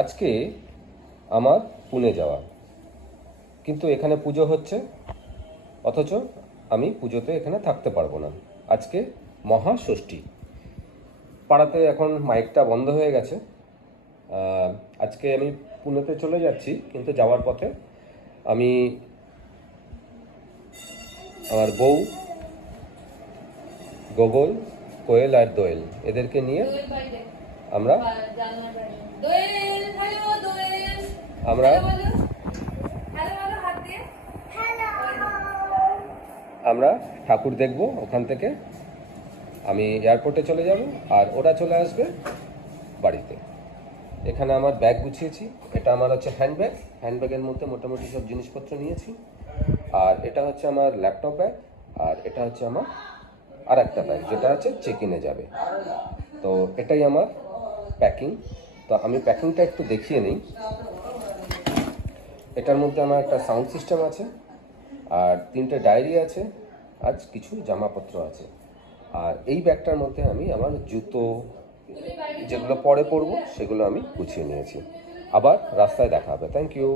আজকে আমার পুনে যাওয়া, কিন্তু এখানে পুজো হচ্ছে, অথচ আমি পুজোতে এখানে থাকতে পারবো না। আজকে মহাষষ্ঠী। পাড়াতে এখন মাইকটা বন্ধ হয়ে গেছে। আজকে আমি পুনেতে চলে যাচ্ছি, কিন্তু যাওয়ার পথে আমি আমার বউ, গোগল, কোয়েল আর দোয়েল এদেরকে নিয়ে আমরা আমরা আমরা ঠাকুর দেখব। ওখান থেকে আমি এয়ারপোর্টে চলে যাব, আর ওরা চলে আসবে বাড়িতে। এখানে আমার ব্যাগ গুছিয়েছি। এটা আমার হচ্ছে হ্যান্ডব্যাগ। হ্যান্ডব্যাগের মধ্যে মোটামুটি সব জিনিসপত্র নিয়েছি। আর এটা হচ্ছে আমার ল্যাপটপ ব্যাগ। আর এটা হচ্ছে আমার আর একটা ব্যাগ, যেটা হচ্ছে চেক ইনে যাবে। তো এটাই আমার প্যাকিং। তো আমি প্যাকিংটা একটু দেখিয়ে নিই। এটার মধ্যে আমার একটা সাউন্ড সিস্টেম আছে, আর 3টে ডায়েরি আছে, আজ কিছু জামাপত্র আছে। আর এই ব্যাগটার মধ্যে আমি আমার জুতো, যেগুলো পরে পরবো, সেগুলো আমি গুছিয়ে নিয়েছি। আবার রাস্তায় দেখা হবে। Thank you.